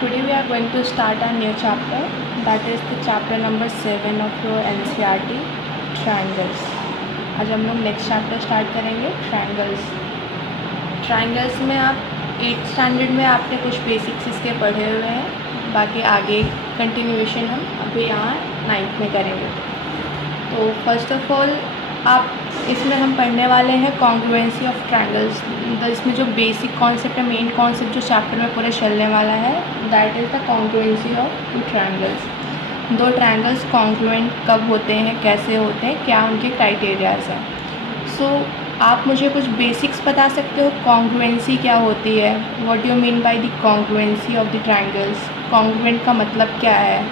today we are going to start a new chapter, that is the chapter number 7 of your NCERT triangles. आज हम लोग next chapter start करेंगे triangles में आप 8th standard में आपने कुछ बेसिक्स इसके पढ़े हुए हैं, बाकी आगे कंटिन्यूएशन हम अभी यहाँ 9th में करेंगे। तो फर्स्ट ऑफ ऑल आप इसमें हम पढ़ने वाले हैं कॉन्ग्रुएंसी ऑफ ट्रायंगल्स। इसमें जो बेसिक कॉन्सेप्ट है, मेन कॉन्सेप्ट जो चैप्टर में पूरे चलने वाला है, that is the congruency of two triangles. दो ट्रायंगल्स कॉन्ग्रुएंट कब होते हैं, कैसे होते हैं, क्या उनके क्राइटेरियाज हैं। सो आप मुझे कुछ बेसिक्स बता सकते हो, कॉन्ग्रुएंसी क्या होती है, what you mean by the congruency of the triangles, congruent का मतलब क्या है।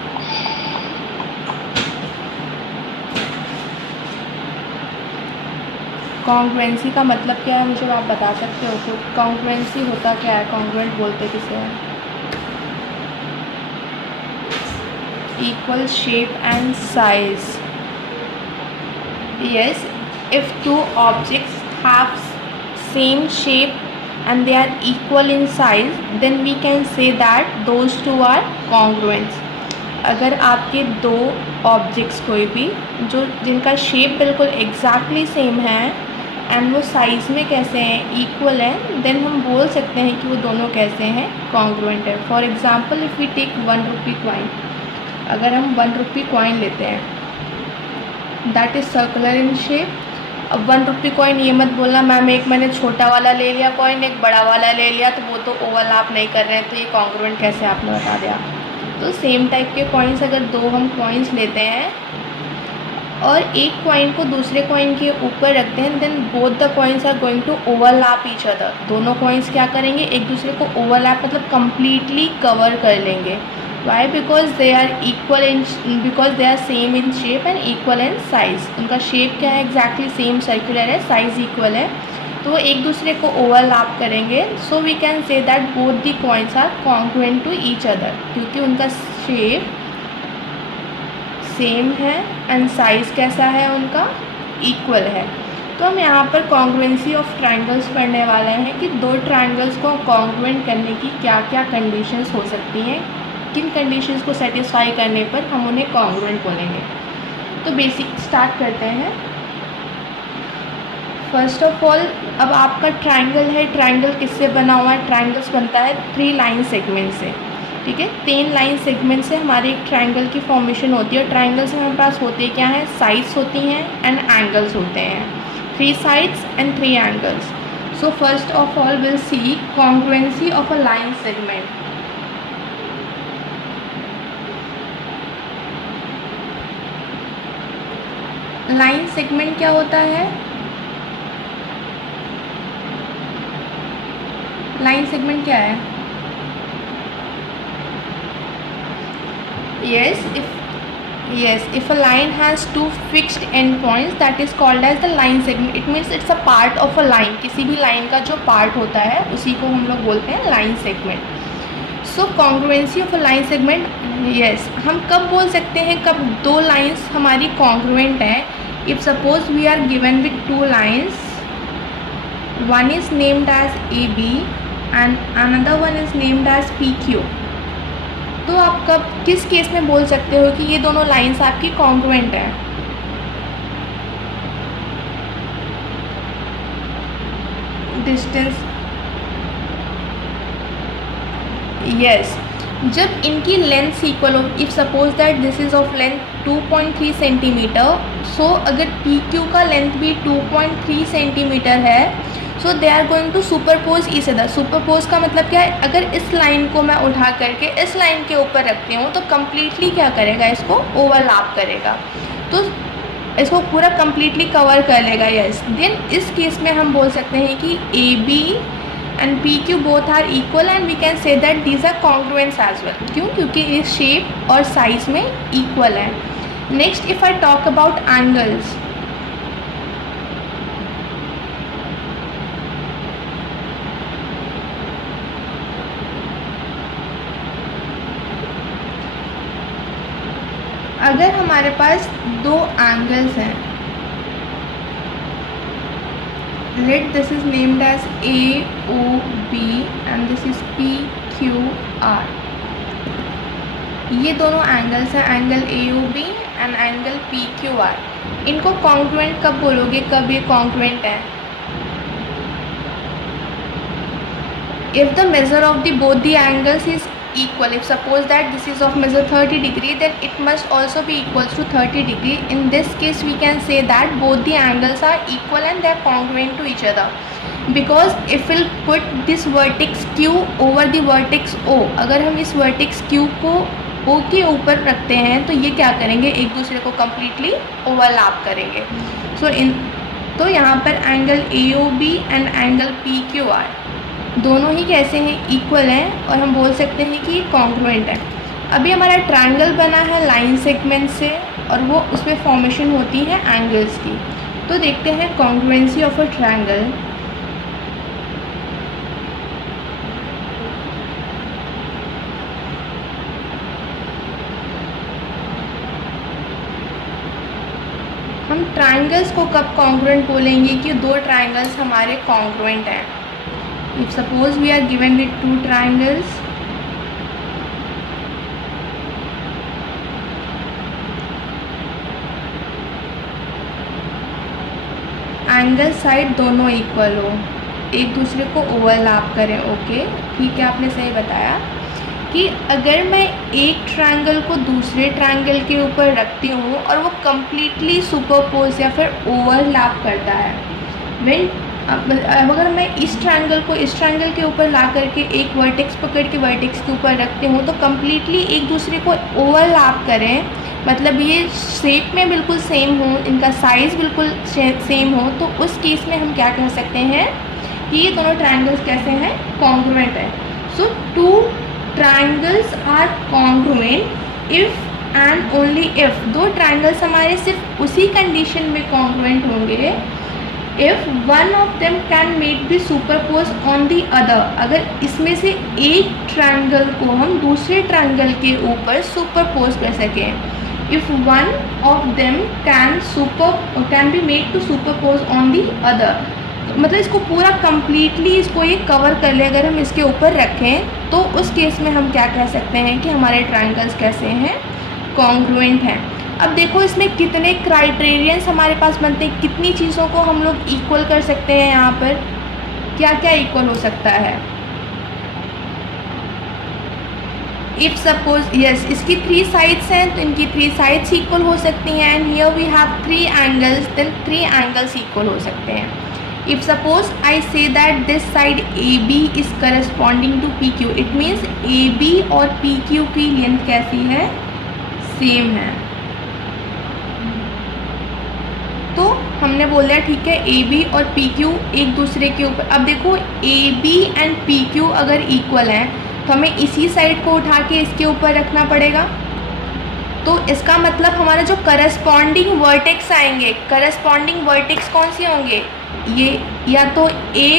कॉन्ग्रुएंसी का मतलब क्या है मुझे आप बता सकते हो। तो कॉन्ग्रुएंसी होता क्या है, कॉन्ग्रुएंट बोलते किसे हैं। Equal shape and size. Yes, if two objects have same shape and they are equal in size, then we can say that those two are congruent. अगर आपके दो ऑब्जेक्ट्स कोई भी जो जिनका शेप बिल्कुल एग्जैक्टली सेम है एंड वो साइज़ में कैसे हैं, इक्वल हैं, देन हम बोल सकते हैं कि वो दोनों कैसे हैं, कॉन्ग्रुएंट है। For example if we take 1 rupee coin, अगर हम 1 रुपी कॉइन लेते हैं that is circular in shape. अब 1 रुपी कॉइन ये मत बोलना मैम एक मैंने छोटा वाला ले लिया कॉइन, एक बड़ा वाला ले लिया तो वो तो ओवरलैप नहीं कर रहे हैं, तो ये कॉन्ग्रुएंट कैसे आपने बता दिया। तो सेम टाइप के कॉइन्स अगर दो हम कॉइन्स लेते हैं और एक कॉइन को दूसरे कॉइन के ऊपर रखते हैं, then both the coins are going to overlap each other. दोनों कॉइन्स क्या करेंगे, एक दूसरे को ओवरलैप मतलब कम्प्लीटली कवर कर लेंगे। Why, because they are equal in, because they are same in shape and equal in size. उनका शेप क्या है, एग्जैक्टली सेम सर्कुलर है, साइज़ इक्वल है, तो वो एक दूसरे को ओवरलैप करेंगे। So we can say that both the coins are congruent to each other, क्योंकि उनका शेप सेम है एंड साइज़ कैसा है, उनका इक्वल है। तो हम यहाँ पर कॉन्ग्रुएंसी ऑफ ट्रायंगल्स पढ़ने वाले हैं कि दो ट्रायंगल्स को कॉन्ग्रुएंट करने की क्या क्या कंडीशंस हो सकती हैं, किन कंडीशंस को सेटिस्फाई करने पर हम उन्हें कॉन्ग्रुएंट बोलेंगे। तो बेसिक स्टार्ट करते हैं। फर्स्ट ऑफ ऑल, अब आपका ट्रायंगल है, ट्रायंगल किससे बना हुआ है, ट्रायंगल्स बनता है 3 लाइन सेगमेंट से, ठीक है। 3 लाइन सेगमेंट से हमारे एक ट्रायंगल की फॉर्मेशन होती है। ट्रायंगल से हमारे पास होते क्या हैं, साइड्स होती हैं एंड एंगल्स होते हैं, 3 sides and 3 angles. So first of all will see congruency of a line segment. Line segment क्या होता है, लाइन सेगमेंट क्या है। If a line has 2 fixed endpoints, that is called as the line segment. It means it's a part of a line. किसी भी line का जो part होता है उसी को हम लोग बोलते हैं line segment. So congruency of a line segment, yes, हम कब बोल सकते हैं कब दो लाइंस हमारी कॉन्ग्रुएंट हैं। If suppose we are given with 2 lines, one is named as AB and another one is named as PQ, तो आप कब किस केस में बोल सकते हो कि ये दोनों लाइंस आपकी कॉन्ग्रुएंट हैं। डिस्टेंस, यस, जब इनकी लेंथ इक्वल हो। If suppose that this is of length 2.3 centimetre, so अगर PQ का लेंथ भी 2.3 सेंटीमीटर है, so they are going to superpose each other. Superpose का मतलब क्या है, अगर इस लाइन को मैं उठा करके इस लाइन के ऊपर रखती हूँ तो कम्प्लीटली क्या करेगा, इसको ओवरलैप करेगा, तो इसको पूरा कम्प्लीटली कवर कर लेगा। यस, देन इस केस में हम बोल सकते हैं कि AB and PQ both are equal and we can say that these are congruents as well. क्यों, क्योंकि इस शेप और साइज में इक्वल है। Next, if I talk about angles, अगर हमारे पास 2 एंगल्स हैं, let this is named as AOB and this is PQR. ये दोनों एंगल्स हैं, angle AOB and angle PQR। इनको कॉन्ग्रुएंट कब बोलोगे, कब ये कॉन्ग्रुएंट है? If the measure of the both the angles is equal, if suppose that this is of measure 30 degree, then it must also be equals to 30 degree. In this case we can say that both the angles are equal and they are congruent to each other, because if we'll put this vertex Q over the vertex O, अगर हम इस vertex Q को O के ऊपर रखते हैं तो ये क्या करेंगे, एक दूसरे को completely overlap करेंगे। तो यहाँ पर angle AOB and angle PQR दोनों ही कैसे हैं, इक्वल हैं, और हम बोल सकते हैं कि ये कॉन्ग्रुएंट है। अभी हमारा ट्रायंगल बना है लाइन सेगमेंट से और वो उसमें फॉर्मेशन होती है एंगल्स की। तो देखते हैं कॉन्ग्रुएंसी ऑफ अ ट्रायंगल। हम ट्रायंगल्स को कब कॉन्ग्रुएंट बोलेंगे कि दो ट्रायंगल्स हमारे कॉन्ग्रुएंट हैं। If suppose we are given with two triangles, angle side दोनों इक्वल हो, एक दूसरे को ओवरलैप करें। ओके, ठीक है, आपने सही बताया कि अगर मैं एक ट्रायंगल को दूसरे ट्रायंगल के ऊपर रखती हूँ और वो कम्प्लीटली सुपरपोज या फिर ओवरलैप करता है, अगर मैं इस ट्रायंगल को इस ट्रायंगल के ऊपर ला करके एक वर्टेक्स पकड़ के वर्टेक्स के ऊपर रखते हूँ तो कम्प्लीटली एक दूसरे को ओवरलैप करें, मतलब ये शेप में बिल्कुल सेम हो, इनका साइज़ बिल्कुल सेम हो, तो उस केस में हम क्या कह सकते हैं कि ये दोनों ट्रायंगल्स कैसे हैं, कॉन्ग्रुएंट है। So two triangles are congruent if and only if, दो ट्रायंगल्स हमारे सिर्फ उसी कंडीशन में कॉन्ग्रुएंट होंगे if one of them can make be superpose on the other, अगर इसमें से एक ट्रायंगल को हम दूसरे ट्रायंगल के ऊपर सुपरपोज कर सकें। If one of them can be made to superpose on the other, मतलब इसको पूरा कम्प्लीटली इसको ये कवर कर ले, अगर हम इसके ऊपर रखें तो उस केस में हम क्या कह सकते हैं कि हमारे ट्रायंगल्स कैसे हैं, कॉन्ग्रुएंट हैं। अब देखो इसमें कितने क्राइटेरियंस हमारे पास बनते हैं, कितनी चीज़ों को हम लोग इक्वल कर सकते हैं, यहाँ पर क्या क्या इक्वल हो सकता है। इफ़ सपोज यस, इसकी 3 साइड्स हैं तो इनकी 3 साइड्स इक्वल हो सकती हैं, and here we have 3 angles, then 3 angles equal हो सकते हैं। If suppose I say that this side AB is corresponding to PQ, it means AB और PQ की लेंथ कैसी है, सेम है। तो हमने बोल दिया ठीक है AB और PQ एक दूसरे के ऊपर। अब देखो AB एंड PQ अगर इक्वल हैं तो हमें इसी साइड को उठा के इसके ऊपर रखना पड़ेगा। तो इसका मतलब हमारा जो करस्पॉन्डिंग वर्टेक्स आएंगे, करस्पॉन्डिंग वर्टेक्स कौन से होंगे, ये या तो A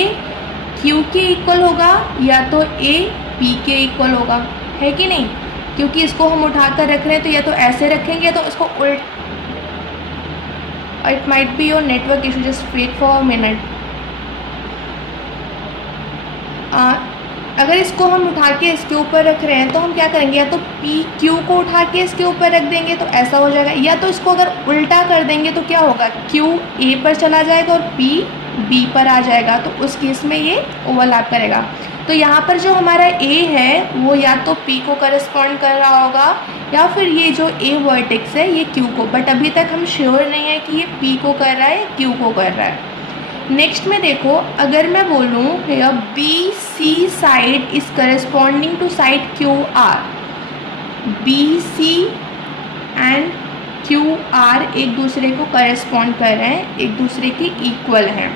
Q के इक्वल होगा या तो A P के इक्वल होगा, है कि नहीं, क्योंकि इसको हम उठा कर रख रहे हैं तो या तो ऐसे रखेंगे या तो इसको उल्ट। It might be your network issue, just wait for a minute। अगर इसको हम उठा के इसके ऊपर रख रहे हैं तो हम क्या करेंगे, या तो PQ को उठा के इसके ऊपर रख देंगे तो ऐसा हो जाएगा, या तो इसको अगर उल्टा कर देंगे तो क्या होगा, Q A पर चला जाएगा और P B पर आ जाएगा, तो उस केस में ये ओवरलैप करेगा। तो यहाँ पर जो हमारा A है वो या तो P को करस्पॉन्ड कर रहा होगा या फिर ये जो A वर्टेक्स है ये Q को, बट अभी तक हम श्योर नहीं है कि ये P को कर रहा है या Q को कर रहा है। नेक्स्ट में देखो, अगर मैं बोलूँ BC side is corresponding to side QR, BC and QR एक दूसरे को करस्पॉन्ड कर रहे हैं, एक दूसरे के इक्वल हैं,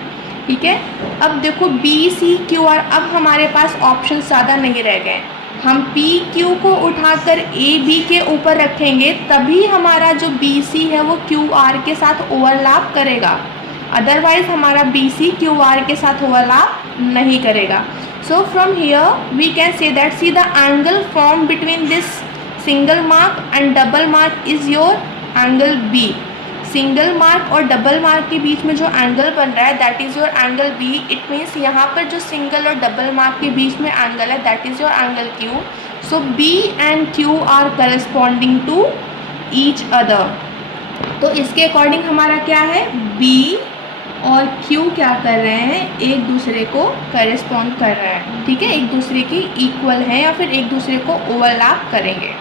ठीक है। अब देखो BC QR, अब हमारे पास ऑप्शन ज़्यादा नहीं रह गए, हम PQ को उठाकर AB के ऊपर रखेंगे तभी हमारा जो BC है वो QR के साथ ओवरलैप करेगा, अदरवाइज हमारा BC QR के साथ ओवरलैप नहीं करेगा। So from here we can say that see the angle form between this single mark and double mark is your angle B। Single mark और डबल मार्क के बीच में जो एंगल बन रहा है that is your angle B। It means यहाँ पर जो सिंगल और डबल मार्क के बीच में एंगल है that is your angle Q। So B and Q are corresponding to each other. तो इसके अकॉर्डिंग हमारा क्या है, B और Q क्या कर रहे हैं, एक दूसरे को करस्पॉन्ड कर रहे हैं, ठीक है, एक दूसरे की इक्वल है या फिर एक दूसरे को ओवरलैप करेंगे।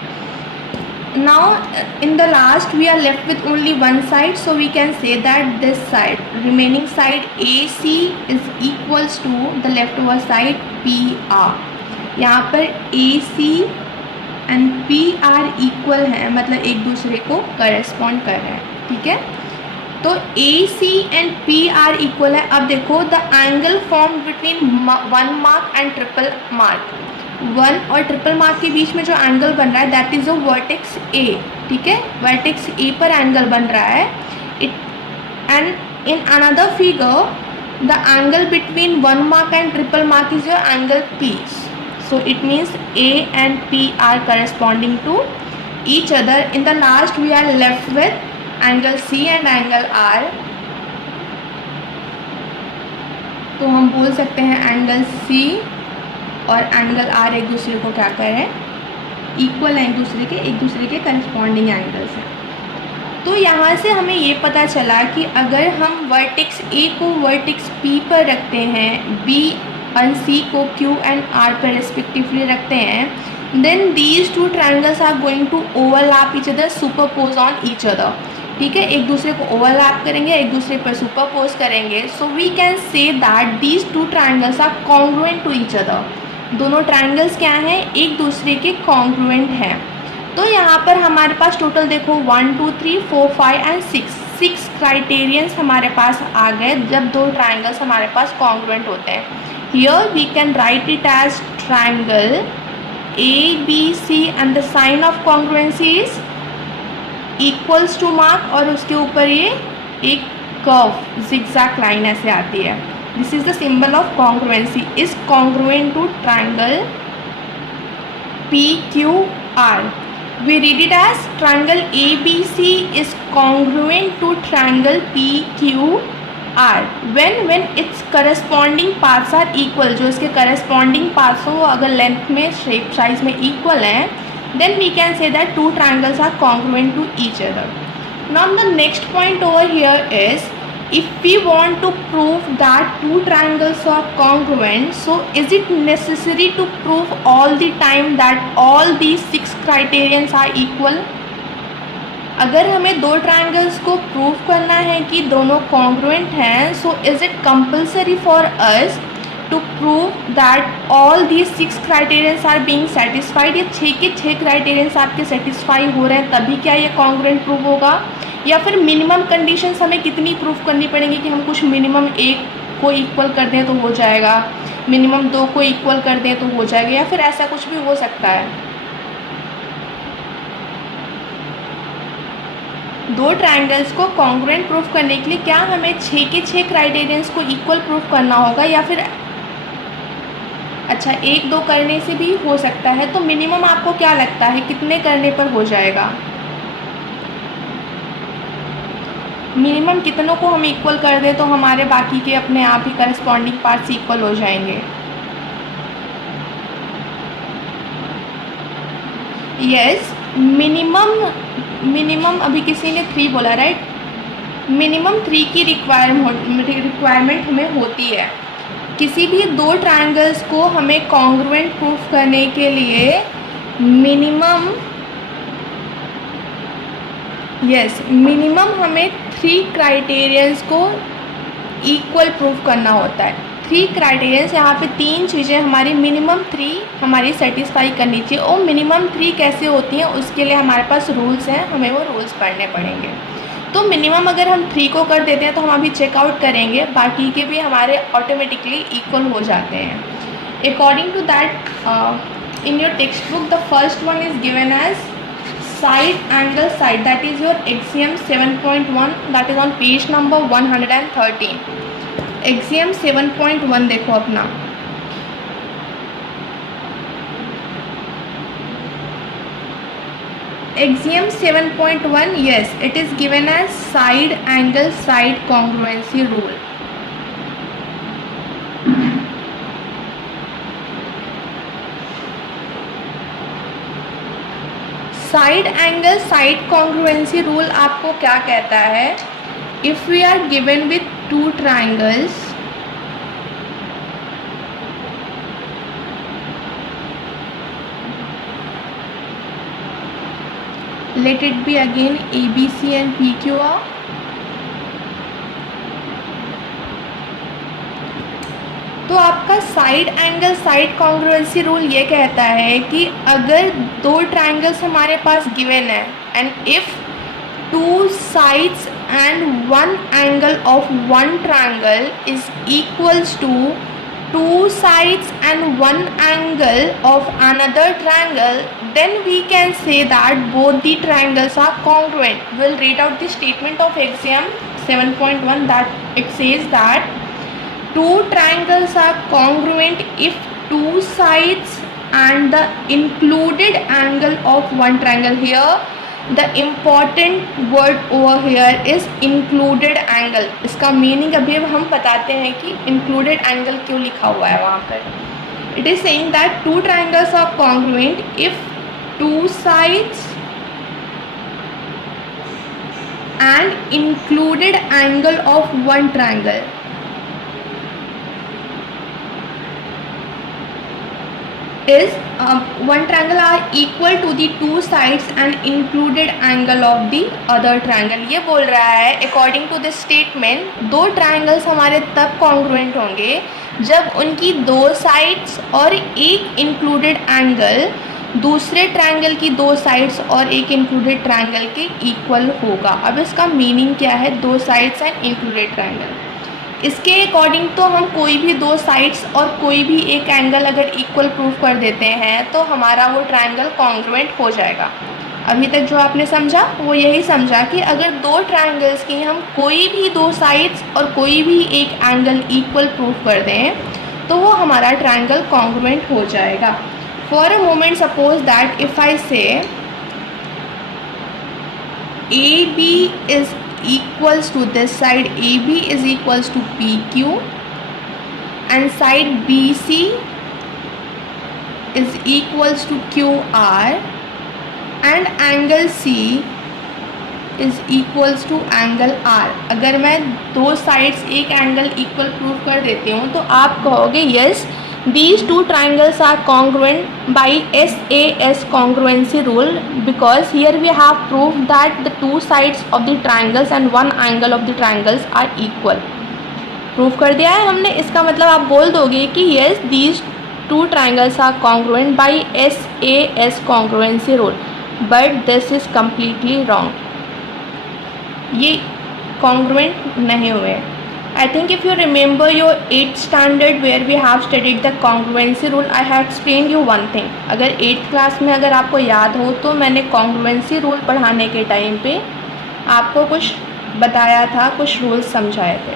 Now in the last we are left with only one side, so we can say that this side, remaining side AC is equals to the leftover side PR। यहाँ पर AC and PR इक्वल है, मतलब एक दूसरे को correspond कर रहे हैं, ठीक है। तो AC and PR इक्वल है। अब देखो the angle form between 1 mark and triple mark, 1 और ट्रिपल मार्क के बीच में जो एंगल बन रहा है that is a vertex A, ठीक है, वर्टेक्स A पर एंगल बन रहा है। And in another figure the angle between 1 mark and triple mark is your angle P। So it means A and P are corresponding to each other. In the last we are left with angle C and angle R। तो हम बोल सकते हैं angle C और angle R एक दूसरे को क्या कर रहे हैं, इक्वल है, एक दूसरे के करस्पॉन्डिंग एंगल्स हैं। तो यहाँ से हमें ये पता चला कि अगर हम वर्टेक्स A को वर्टेक्स P पर रखते हैं, B और C को Q एंड R पर रेस्पेक्टिवली रखते हैं, then these two triangles are going to overlap each other, superpose on each other, ठीक है, एक दूसरे को ओवरलैप करेंगे, एक दूसरे पर सुपरपोज करेंगे। So we can say that these two triangles are congruent to each other. दोनों ट्रायंगल्स क्या हैं, एक दूसरे के कॉन्ग्रुएंट हैं। तो यहाँ पर हमारे पास टोटल देखो 1 2 3 4 5 एंड 6 क्राइटेरियंस हमारे पास आ गए जब दो ट्रायंगल्स हमारे पास कॉन्ग्रुएंट होते हैं। Here we can write it as triangle ABC and the sign of congruency is equals to mark, और उसके ऊपर ये एक कर्व zigzag लाइन ऐसे आती है। This is the symbol of congruency, is congruent to triangle PQR. We read it as triangle ABC is congruent to triangle PQR when its corresponding parts are equal। जो इसके corresponding parts हो अगर length में shape size में equal हैं, then we can say that two triangles are congruent to each other। Now the next point over here is, if we want to prove that two triangles are congruent, so is it necessary to prove all the time that all these 6 criterions are equal? अगर हमें दो triangles को prove करना है कि दोनों congruent हैं, so is it compulsory for us to prove that all these 6 criterions are being satisfied? ये 6 के 6 क्राइटेरियंस आपके सेटिस्फाई हो रहे हैं तभी क्या ये कॉन्ग्रुएंट प्रूव होगा? या फिर मिनिमम कंडीशंस हमें कितनी प्रूफ करनी पड़ेंगी कि हम कुछ मिनिमम 1 को इक्वल कर दें तो हो जाएगा, मिनिमम 2 को इक्वल कर दें तो हो जाएगा, या फिर ऐसा कुछ भी हो सकता है। दो ट्रायंगल्स को कॉन्ग्रुएंट प्रूफ करने के लिए क्या हमें 6 के 6 क्राइटेरियंस को इक्वल प्रूफ करना होगा, या फिर अच्छा 1-2 करने से भी हो सकता है? तो मिनिमम आपको क्या लगता है कितने करने पर हो जाएगा? मिनिमम कितनों को हम इक्वल कर दें तो हमारे बाकी के अपने आप ही करस्पॉन्डिंग पार्ट्स इक्वल हो जाएंगे? यस, मिनिमम अभी किसी ने 3 बोला, राइट? मिनिमम 3 की रिक्वायरमेंट हमें होती है। किसी भी दो ट्रायंगल्स को हमें कॉन्ग्रुएंट प्रूफ करने के लिए मिनिमम हमें 3 क्राइटेरियंस को इक्वल प्रूफ करना होता है। 3 क्राइटेरियंस, यहाँ पे 3 चीज़ें हमारी मिनिमम 3 हमारी सेटिस्फाई करनी चाहिए। और मिनिमम 3 कैसे होती हैं उसके लिए हमारे पास रूल्स हैं, हमें वो रूल्स पढ़ने पड़ेंगे। तो मिनिमम अगर हम 3 को कर देते हैं तो हम अभी चेकआउट करेंगे, बाकी के भी हमारे ऑटोमेटिकली इक्वल हो जाते हैं। According to that in your text book the first one is given as side angle side, that is your axiom 7.1, that is on page number 113। axiom 7.1 देखो अपना, axiom 7.1, yes, it is given as side angle side congruency rule। Side angle side congruency rule आपको क्या कहता है? If we are given with two triangles, let it be again ABC and PQR. तो आपका side angle side congruency rule ये कहता है कि अगर दो ट्राइंगल्स हमारे पास गिवन है and if two sides and one angle of one triangle is equals to two sides and one angle of another triangle, then we can say that both the triangles are congruent. We'll read out the statement of axiom 7.1 that it says that two triangles are congruent if two sides and the included angle of one triangle. Here the important word over here is included angle. इसका meaning अभी हम बताते हैं कि included angle क्यों लिखा हुआ है वहाँ पर. It is saying that two triangles are congruent if two sides and included angle of one triangle is one triangle are equal to the two sides and included angle of the other triangle. ये बोल रहा है according to this statement दो triangles हमारे तब congruent होंगे जब उनकी दो sides और एक included angle दूसरे ट्रायंगल की दो साइड्स और एक इंक्लूडेड ट्रायंगल के इक्वल होगा. अब इसका मीनिंग क्या है? दो साइड्स एंड इंक्लूडेड ट्रायंगल. इसके अकॉर्डिंग तो हम कोई भी दो साइड्स और कोई भी एक एंगल अगर इक्वल प्रूव कर देते हैं तो हमारा वो ट्रायंगल कॉन्ग्रुएंट हो जाएगा. अभी तक जो आपने समझा वो यही समझा कि अगर दो ट्रायंगल्स की हम कोई भी दो साइड्स और कोई भी एक एंगल इक्वल प्रूव कर दें तो वो हमारा ट्रायंगल कॉन्ग्रुएंट हो जाएगा. For a moment suppose that if I से AB is equals to this side AB is equals to PQ and side BC is equals to QR and angle C is equals to angle R. अगर मैं दो sides एक angle equal prove कर देती हूँ तो आप कहोगे yes these two triangles are congruent by SAS congruency rule because here we have proved that the two sides of the triangles and one angle of the triangles are equal. Prove कर दिया है हमने. इसका मतलब आप बोल दोगे कि yes these two triangles are congruent by SAS congruency rule but this is completely wrong. ये congruent नहीं हुए. I think if you remember your 8th standard where we have studied the congruency rule, I have explained you one thing. अगर 8th class में अगर आपको याद हो तो मैंने congruency rule पढ़ाने के टाइम पे आपको कुछ बताया था, कुछ रूल्स समझाए थे.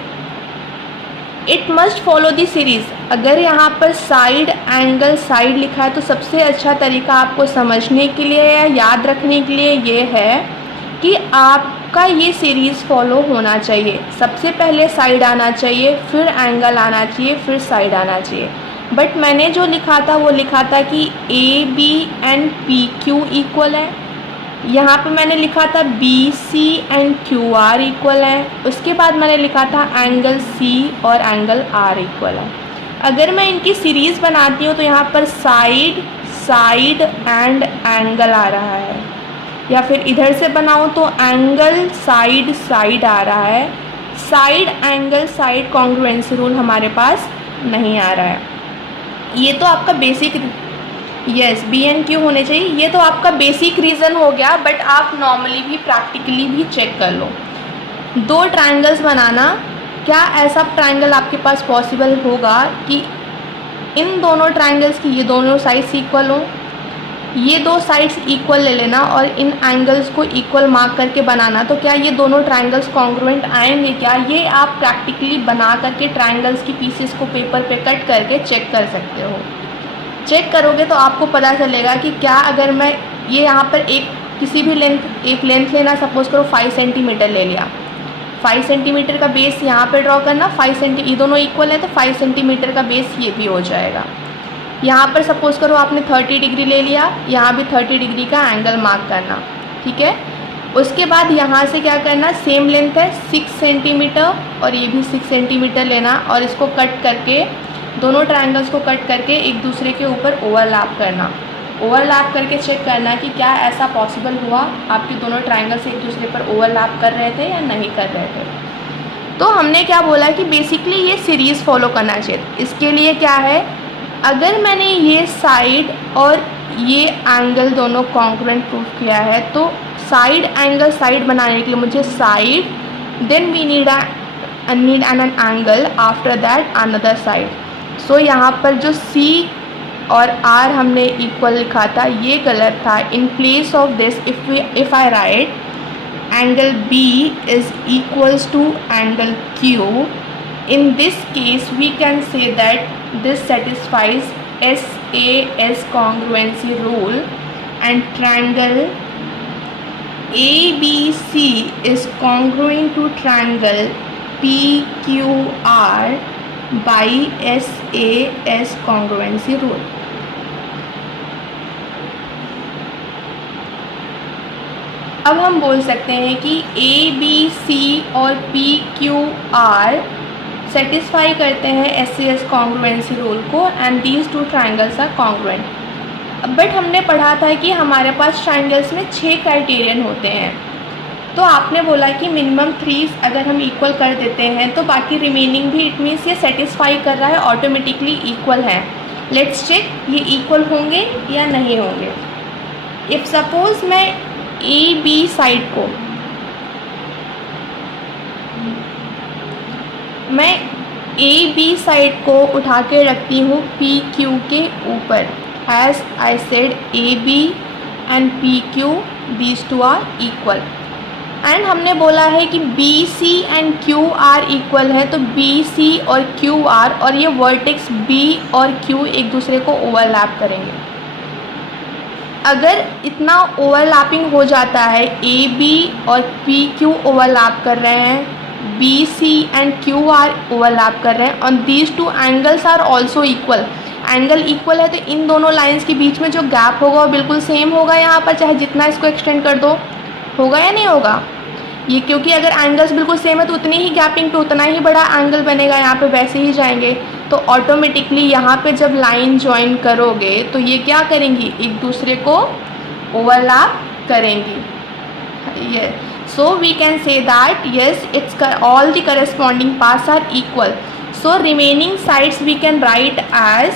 It must follow the series. अगर यहाँ पर साइड एंगल साइड लिखा है तो सबसे अच्छा तरीका आपको समझने के लिए या याद रखने के लिए ये है कि आपका ये सीरीज़ फॉलो होना चाहिए. सबसे पहले साइड आना चाहिए, फिर एंगल आना चाहिए, फिर साइड आना चाहिए. बट मैंने जो लिखा था वो लिखा था कि AB एंड PQ इक्वल है. यहाँ पे मैंने लिखा था BC एंड QR इक्वल है. उसके बाद मैंने लिखा था एंगल C और एंगल R इक्वल है. अगर मैं इनकी सीरीज़ बनाती हूँ तो यहाँ पर साइड साइड एंड एंगल आ रहा है, या फिर इधर से बनाऊँ तो एंगल साइड साइड आ रहा है. Side angle side congruency rule हमारे पास नहीं आ रहा है. ये तो आपका basic yes B and Q होने चाहिए. ये तो आपका बेसिक रीज़न हो गया. बट आप नॉर्मली भी प्रैक्टिकली भी चेक कर लो. दो ट्रायंगल्स बनाना, क्या ऐसा ट्रायंगल आपके पास पॉसिबल होगा कि इन दोनों ट्रायंगल्स की ये दोनों साइड्स इक्वल हों? ये दो साइड्स इक्वल ले लेना और इन एंगल्स को इक्वल मार्क करके बनाना. तो क्या ये दोनों ट्रायंगल्स कॉन्ग्रुएंट आएंगे क्या? ये आप प्रैक्टिकली बना करके ट्रायंगल्स की पीसेस को पेपर पे कट करके चेक कर सकते हो. चेक करोगे तो आपको पता चलेगा कि क्या अगर मैं ये यहाँ पर एक किसी भी एक लेंथ लेना, सपोज करो 5 सेंटीमीटर ले लिया. 5 सेंटीमीटर का बेस यहाँ पे ड्रॉ करना. 5 सेंटी ये दोनों इक्वल है तो 5 सेंटीमीटर का बेस ये भी हो जाएगा. यहाँ पर सपोज करो आपने 30 डिग्री ले लिया, यहाँ भी 30 डिग्री का एंगल मार्क करना, ठीक है। उसके बाद यहाँ से क्या करना, सेम लेंथ है 6 सेंटीमीटर और ये भी 6 सेंटीमीटर लेना और इसको कट करके, दोनों ट्रायंगल्स को कट करके एक दूसरे के ऊपर ओवरलैप करना। ओवरलैप करके चेक करना कि क्या ऐसा पॉसिबल हुआ, आपके दोनों ट्रायंगल्स एक दूसरे पर ओवरलैप कर रहे थे या नहीं कर रहे थे। तो हमने क्या बोला कि बेसिकली ये सीरीज़ फॉलो करना चाहिए। इसके लिए क्या है, अगर मैंने ये साइड और ये एंगल दोनों कॉन्ग्रुएंट प्रूफ किया है, तो साइड एंगल साइड बनाने के लिए मुझे side, then we need an angle, after that another side. So यहाँ पर जो C और R हमने इक्वल लिखा था ये गलत था। In place of this if I right angle B is equals to angle Q, in this case we can say that this satisfies SAS congruency rule and triangle ABC is congruent to triangle PQR by SAS congruency rule. अब हम बोल सकते हैं कि ABC और PQR satisfy करते हैं SAS congruency rule को and these two triangles are congruent. But हमने पढ़ा था कि हमारे पास ट्राइंगल्स में 6 क्राइटेरियन होते हैं। तो आपने बोला कि मिनिमम 3 अगर हम इक्वल कर देते हैं तो बाकी रिमेनिंग भी, इट मीन्स ये सेटिस्फाई कर रहा है, ऑटोमेटिकली इक्वल है। लेट्स चेक ये इक्वल होंगे या नहीं होंगे। इफ़ सपोज़ मैं AB साइड को, मैं AB साइड को उठा के रखती हूँ PQ के ऊपर। As I said AB and PQ these two are equal and हमने बोला है कि BC एंड QR इक्वल है, तो BC और QR और ये वर्टेक्स B और Q एक दूसरे को ओवरलैप करेंगे। अगर इतना ओवरलैपिंग हो जाता है, AB और PQ ओवरलैप कर रहे हैं, BC एंड QR ओवरलैप कर रहे हैं और these two angles are also equal, angle equal है, तो इन दोनों लाइंस के बीच में जो गैप होगा वो बिल्कुल सेम होगा। यहाँ पर चाहे जितना इसको एक्सटेंड कर दो, होगा या नहीं होगा ये, क्योंकि अगर एंगल्स बिल्कुल सेम है तो उतनी ही गैपिंग पे उतना ही बड़ा एंगल बनेगा, यहाँ पे वैसे ही जाएंगे। तो ऑटोमेटिकली यहाँ पे जब लाइन ज्वाइन करोगे तो ये क्या करेंगी, एक दूसरे को ओवरलैप करेंगी। ये so we can say that yes it's all the corresponding parts are equal. So remaining sides we can write as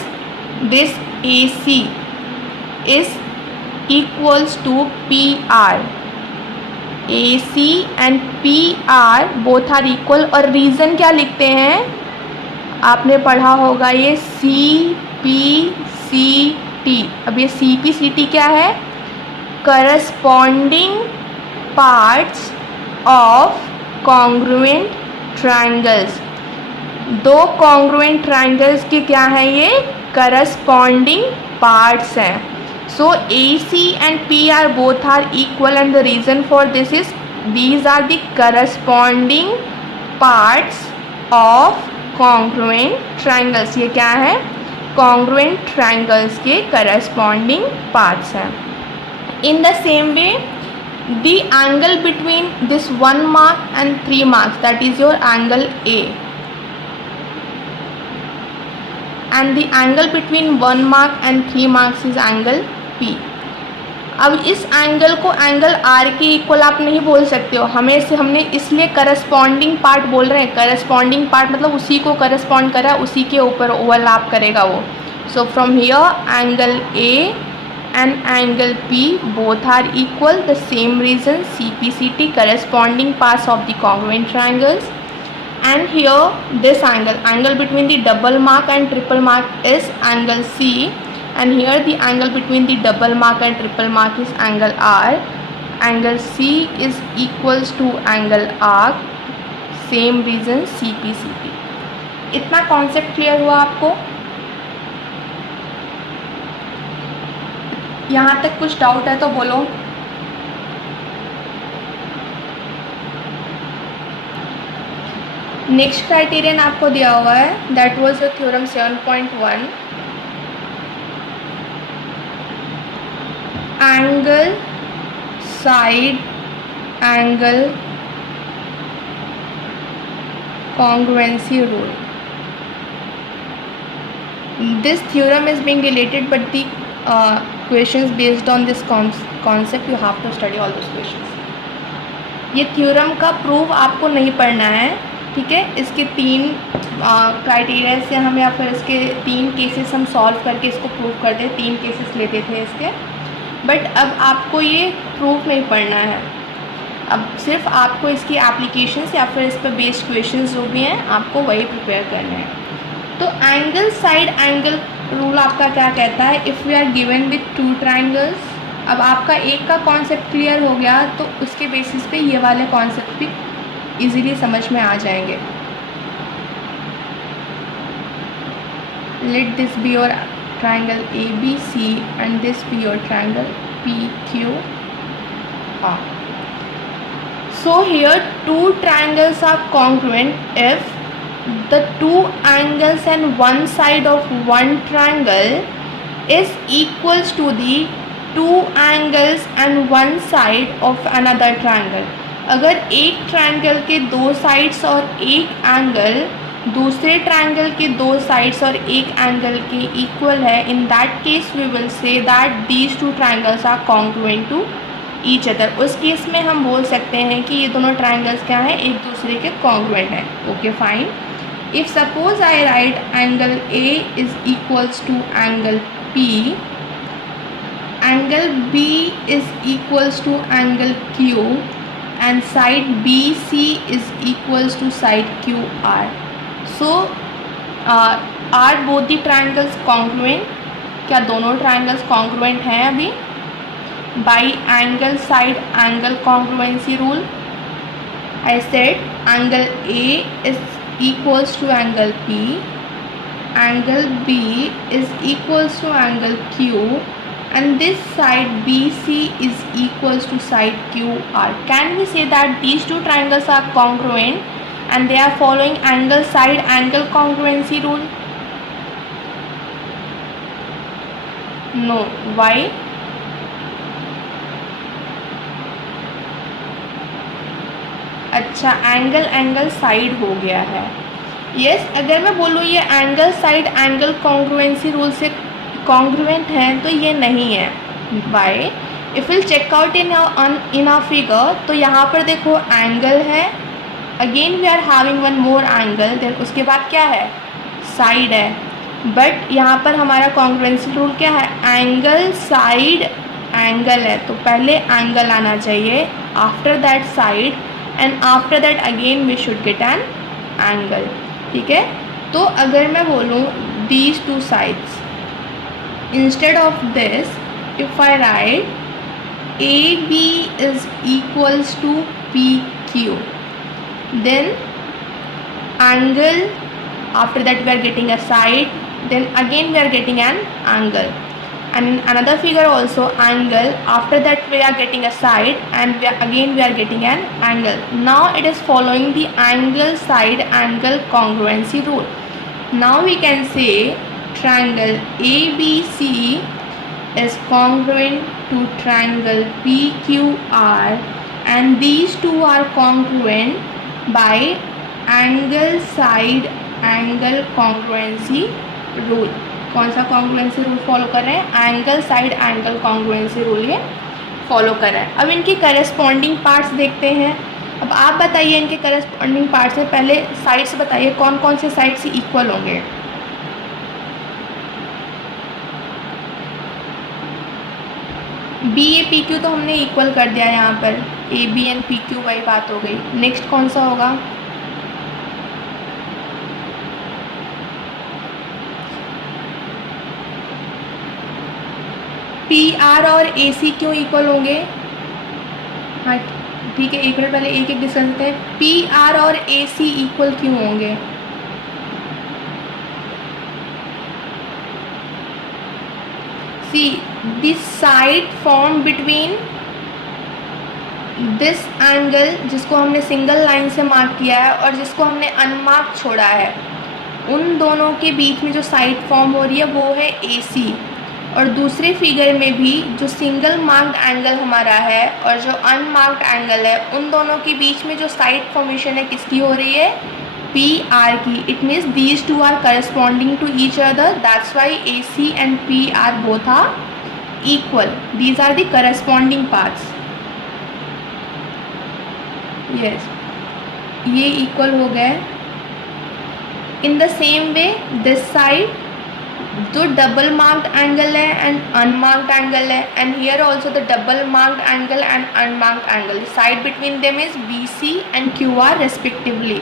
this AC is equals to PR, AC and PR both are equal। और reason क्या लिखते हैं, आपने पढ़ा होगा ये CPCT। अब ये CPCT क्या है, corresponding parts of congruent triangles. दो कॉन्ग्रुएंट ट्राइंगल्स के क्या हैं, ये करस्पॉन्डिंग पार्ट्स हैं। So AC and PR both are equal and the reason for this is these are the corresponding parts of congruent triangles। ये क्या है, congruent triangles के corresponding parts हैं। In the same way the angle between this 1 mark and 3 marks, that is your angle A, and the angle between 1 mark and 3 marks is angle P। अब इस angle को angle R के equal आप नहीं बोल सकते हो, हमने इसलिए करस्पॉन्डिंग पार्ट बोल रहे हैं। करस्पॉन्डिंग पार्ट मतलब उसी को करस्पॉन्ड करा, उसी के ऊपर ओवरलैप करेगा वो। सो from here angle A and angle P both are equal, the same reason CPCT, corresponding parts of the congruent triangles। And here this angle between the double mark and triple mark is angle C, and here the angle between the double mark and triple mark is angle R। Angle C is equals to angle R, same reason CPCT। इतना concept clear हुआ आपको? यहाँ तक कुछ doubt है तो बोलो। Next criterion आपको दिया हुआ है, that was the theorem 7.1। angle side angle congruency rule. This theorem is being related, but the questions based on this concept you have to study all those questions. ये theorem का proof आपको नहीं पढ़ना है, ठीक है. इसके 3 क्राइटेरिया से हम या फिर इसके 3 केसेस हम सॉल्व करके इसको प्रूव करते हैं. 3 केसेस लेते थे इसके, बट अब आपको ये प्रूफ नहीं पढ़ना है. अब सिर्फ आपको इसकी एप्लीकेशंस या फिर इस पर बेस्ड क्वेश्चंस जो भी हैं आपको वही प्रिपेयर करने हैं. तो एंगल साइड एंगल रूल आपका क्या कहता है? If we are given with 2 triangles. अब आपका एक का कॉन्सेप्ट क्लियर हो गया तो उसके बेसिस पे ये वाले कॉन्सेप्ट भी इजीली समझ में आ जाएंगे. Let this be your triangle ABC and this be your triangle PQR. So here 2 triangles are congruent if the 2 angles and one side of one triangle is equals to the 2 angles and one side of another triangle. अगर एक triangle के 2 sides और एक angle दूसरे triangle के 2 sides और एक angle के इक्वल है, in that case we will say that these 2 triangles are congruent to each other. उस केस में हम बोल सकते हैं कि ये दोनों ट्रायंगल्स क्या हैं, एक दूसरे के कॉन्ग्रुएंट हैं. Okay fine. If suppose I write angle A is equals to angle P, angle B is equals to angle Q and side BC is equals to side QR. So are both the triangles congruent? क्या दोनों triangles congruent हैं अभी? By angle side angle congruency rule, I said angle A is equals to angle P, angle B is equals to angle Q, and this side BC is equals to side QR. Can we say that these 2 triangles are congruent and they are following angle side angle congruency rule? No. Why? अच्छा, angle angle side हो गया है. Yes, अगर मैं बोलूँ ये angle side angle congruency rule से congruent हैं तो ये नहीं है. Why? If will check out in our figure, तो यहाँ पर देखो एंगल है, again we are having one more angle, then उसके बाद क्या है, साइड है. बट यहाँ पर हमारा कॉन्ग्रुएंसी रूल क्या है, एंगल साइड एंगल है, तो पहले एंगल आना चाहिए, after that side, and after that again we should get an angle. ठीक है. तो अगर मैं बोलूँ these 2 sides, instead of this, if I write AB is equals to PQ, then angle, after that we are getting a side, then again we are getting an angle, and in another figure also angle, after that we are getting a side, and again we are getting an angle. Now it is following the angle side angle congruency rule. Now we can say triangle ABC is congruent to triangle PQR, and these 2 are congruent by angle side angle congruency rule. कौन सा congruency rule follow कर रहे हैं, angle side angle congruency rule ये follow कर रहे हैं. अब इनके करस्पॉन्डिंग पार्ट्स देखते हैं. अब आप बताइए इनके करस्पॉन्डिंग पार्ट्स में, पहले साइड से बताइए कौन कौन से साइड से इक्वल होंगे. बी ए पी क्यू तो हमने इक्वल कर दिया यहाँ पर, A B and P Q वही बात हो गई. नेक्स्ट कौन सा होगा, पी आर और ए सी क्यों इक्वल होंगे. हाँ ठीक है, एक मिनट पहले एक एक डिस्कस करते हैं. पी आर और ए सी इक्वल क्यों होंगे, see this side formed between this angle, जिसको हमने सिंगल लाइन से मार्क किया है और जिसको हमने अनमार्क छोड़ा है, उन दोनों के बीच में जो साइड फॉर्म हो रही है वो है AC. और दूसरे फिगर में भी जो सिंगल मार्क्ड एंगल हमारा है और जो अनमार्क्ड एंगल है, उन दोनों के बीच में जो साइड फॉर्मेशन है किसकी हो रही है, पी आर की. It means these two are corresponding to each other, that's why A C and P R both are equal. These are the corresponding paths. Yes, ये equal हो गए. In the same way, this side जो double marked angle है and unmarked angle है, and here also the double marked angle and unmarked angle, side between them is B C and Q R respectively.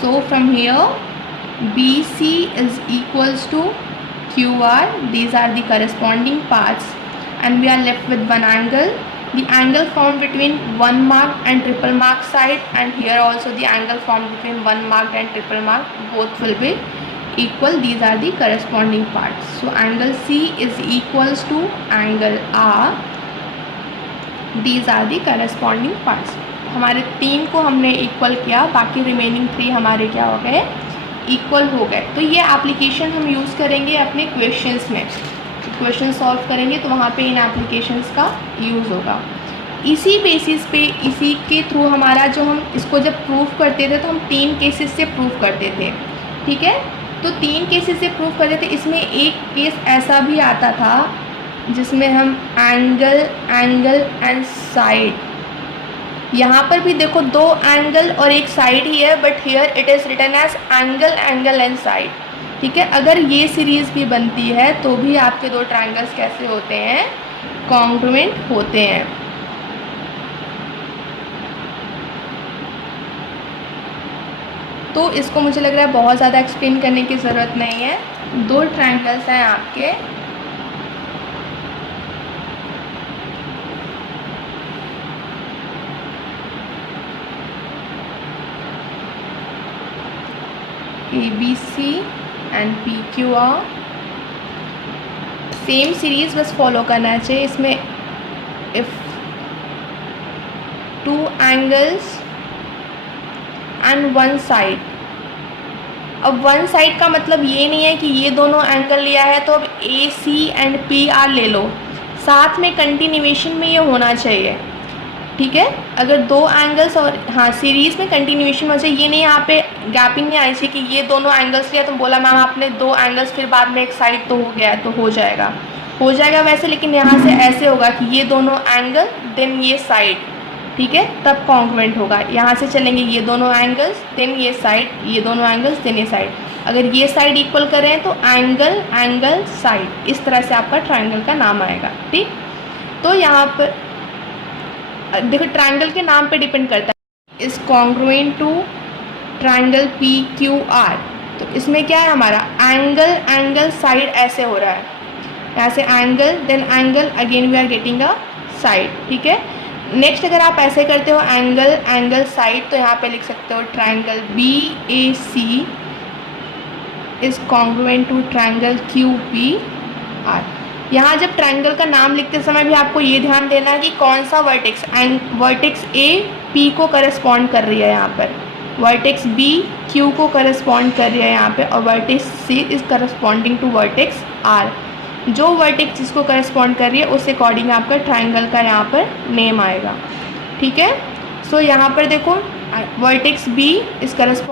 So from here B C is equals to QR. These are the corresponding paths and we are left with one angle. The angle formed between one marked and triple marked side, and here also the angle formed between one marked and triple marked, both will be equal. These are the corresponding parts. So angle C is equals to angle R. These are the corresponding parts. हमारे 3 को हमने equal किया, बाकी remaining 3 हमारे क्या हो गए, equal हो गए. तो ये एप्लीकेशन हम यूज़ करेंगे अपने क्वेश्चंस में. क्वेश्चन सॉल्व करेंगे तो वहाँ पे इन एप्लीकेशंस का यूज़ होगा. इसी बेसिस पे, इसी के थ्रू हमारा जो हम इसको जब प्रूफ करते थे तो हम 3 केसेस से प्रूफ करते थे. ठीक है, तो 3 केसेस से प्रूफ करते थे. इसमें एक केस ऐसा भी आता था जिसमें हम एंगल एंड साइड, यहाँ पर भी देखो 2 एंगल और एक साइड ही है, but here it is written as angle and side. ठीक है, अगर ये सीरीज़ भी बनती है तो भी आपके 2 ट्रायंगल्स कैसे होते हैं, कॉन्ग्रुएंट होते हैं. तो इसको मुझे लग रहा है बहुत ज़्यादा एक्सप्लेन करने की ज़रूरत नहीं है. 2 ट्रायंगल्स हैं आपके, ABC and PQR. Same series बस फॉलो करना चाहिए. इसमें इफ़ 2 एंगल्स एंड 1 साइड. अब 1 साइड का मतलब ये नहीं है कि ये दोनों एंगल लिया है तो अब AC एंड PR ले लो, साथ में कंटिन्यूएशन में ये होना चाहिए. ठीक है, अगर 2 एंगल्स और हाँ सीरीज़ में कंटिन्यूएशन हो जाए, ये नहीं यहाँ पे गैपिंग नहीं आई चाहिए कि ये दोनों एंगल्स लिया तो बोला मैम आपने 2 एंगल्स फिर बाद में एक साइड तो हो गया तो हो जाएगा वैसे, लेकिन यहाँ से ऐसे होगा कि ये दोनों एंगल देन ये साइड. ठीक है, तब कॉन्ग्रुएंट होगा. यहाँ से चलेंगे ये दोनों एंगल्स देन ये साइड, ये दोनों एंगल्स देन ये साइड. अगर ये साइड इक्वल करें तो एंगल साइड, इस तरह से आपका ट्रायंगल का नाम आएगा. ठीक, तो यहाँ पर देखो ट्रायंगल के नाम पे डिपेंड करता है. Is congruent to triangle PQR. तो इसमें क्या है हमारा एंगल साइड ऐसे हो रहा है, यहाँ से angle then angle again we are getting a side. ठीक है, नेक्स्ट अगर आप ऐसे करते हो एंगल साइड तो यहाँ पे लिख सकते हो triangle BAC is congruent to triangle QPR. यहाँ जब ट्रायंगल का नाम लिखते समय भी आपको ये ध्यान देना है कि कौन सा वर्टेक्स A P को करस्पॉन्ड कर रही है, यहाँ पर वर्टेक्स B Q को करस्पॉन्ड कर रही है यहाँ पे, और vertex C is corresponding to vertex R. जो वर्टेक्स जिसको करस्पॉन्ड कर रही है उस अकॉर्डिंग आपका ट्रायंगल का यहाँ पर नेम आएगा. ठीक है, सो यहाँ पर देखो वर्टेक्स B इज करस्पॉन्ड